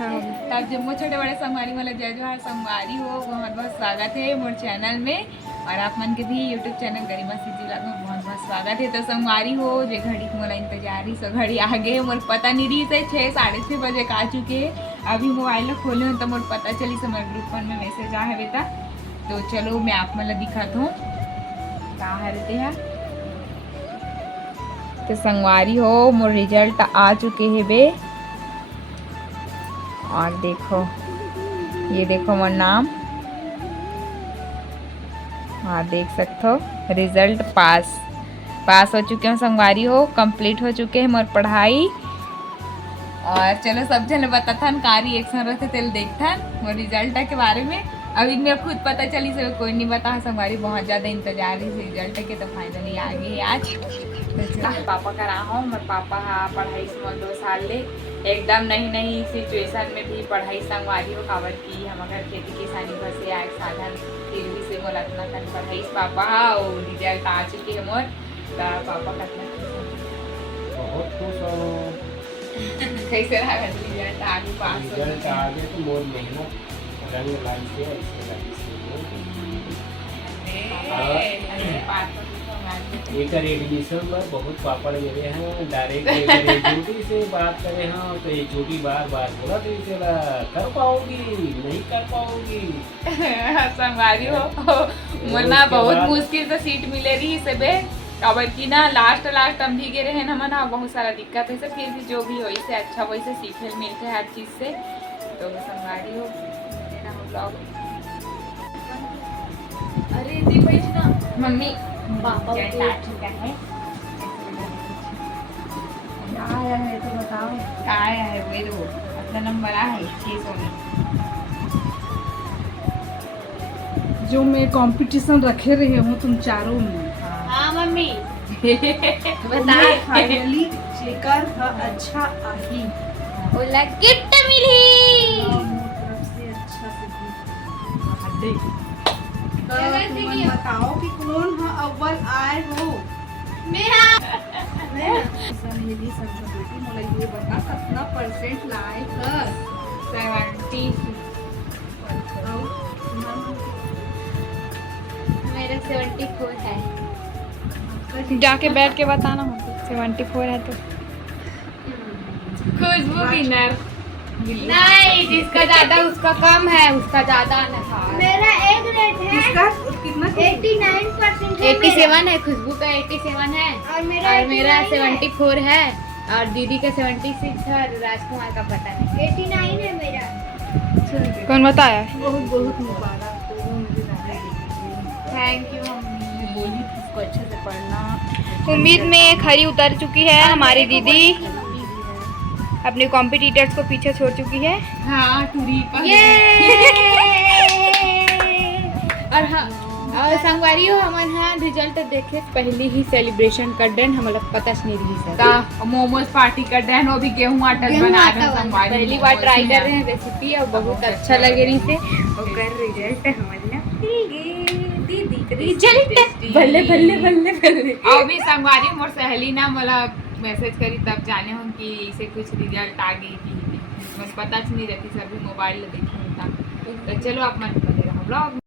तब जब मोर छोटे बड़े संगवारी वाला जय जोहार संगवारी हो बहुत बहुत स्वागत है मोर चैनल में और आप मन के भी यूट्यूब चैनल गरिमा सिटी लग में बहुत बहुत स्वागत है। तो संगवारी हो जे घड़ी मोला इंतजार ही सो घड़ी आगे मोर पता नहीं रही से 6 साढ़े 6 बजे का चुके अभी मोबाइल खोले हो तो मोर पता चली से मोर ग्रुप में मैसेज आ है बेटा। तो चलो मैं आप मन दिखाता हूँ का रहते हैं। तो संगवारी हो मोर रिजल्ट आ चुके हैं बे और देखो ये देखो मोर नाम हाँ देख सकते हो रिजल्ट पास हो चुके हैं संगवारी हो कंप्लीट हो चुके हैं मोर पढ़ाई। और चलो सब जन बताथन का रिएक्शन रहते तेल देखथन मोर रिजल्ट के बारे में। अभी मेरे खुद पता चली से कोई नहीं बता संगवारी बहुत ज़्यादा इंतजार है रिजल्ट के। तो फाइनली आ गए आज पापा का रहा हूँ मेरे पापा हाँ पढ़ाई से 2 साल ले एकदम नई सिचुएशन में भी पढ़ाई संगवारी हो काबर की हम अगर खेती किसानी घर से आए साधन फिर भी से मोर इतना कन पढ़ाई पापा और रिजल्ट आ चुके है मोर पापा का बहुत खुश हूँ। कैसे रहा रिजल्ट आगे पास हो रिजल्ट आ गया तो मोर मेहनत रंग लाई से ऐसे एक एडमिशन पर बहुत पापड़ मेरे हैं डायरेक्ट ड्यूटी से बात करे हैं तो ये छोटी बार बोला तो इसे कर पाओगी नहीं कर पाओगी संगवारी हो मना बहुत मुश्किल से सीट मिले रही सबे अब की ना लास्ट हम भी गिरे हैं ना मना बहुत सारा दिक्कत है से फिर भी जो भी हो इसे अच्छा वैसे सीखे मिलते हैं हर चीज़ से। तो संगवारी हो अरे दी भाई ना मम्मी पापा चुका है आया है तो बताओ क्या आया है वही तो अपना नंबर आया है 600 में जो मैं कंपटीशन रखे रहे हूँ तुम चारों में। हाँ मम्मी बता फाइनली जेकर अच्छा आई बोला गिफ्ट मिली तरफ से अच्छा से बताओ कि कौन है अव्वल आए हो। सहेली संग बेटी मोला ये बता कितना परसेंट लाए कर 70 मेरा 74 है जाके बैठ के बताना हो 74 है तो खुशबू विनर नहीं जिसका ज्यादा उसका कम है उसका ज्यादा मेरा एक रेट है किसका कितना 89% है 87 है खुशबू का 87 है और मेरा 74 है और दीदी का 76 है और राजकुमार का पता नहीं 89 है मेरा। कौन बताया बहुत बहुत मुबारक हो मुझे थैंक यू मम्मी बोली इसको अच्छे से पढ़ना। उम्मीद में खरी उतर चुकी है हमारी दीदी अपने कॉम्पिटिटर्स को पीछे छोड़ चुकी है। हाँ टूरी और हाँ और संगवारी हो हमन हाँ रिजल्ट देखे पहले ही सेलिब्रेशन कर देन हम लोग पता नहीं रही सर मोमोज पार्टी कर रहे हैं वो भी गेहूं आटा बना रहे हैं संगवारी पहली बार ट्राई कर रहे हैं रेसिपी और बहुत अच्छा लगे रही से और कर रिजल्ट हमारा रिजल्ट बल्ले बल्ले बल्ले बल्ले और भी संगवारी मोर सहेली ना मला मैसेज करी तब जाने हम कि इसे कुछ रिजल्ट आ गई थी बस पता नहीं रहती सभी मोबाइल देखे होता। तो चलो आप मन बने रहो ब्लॉग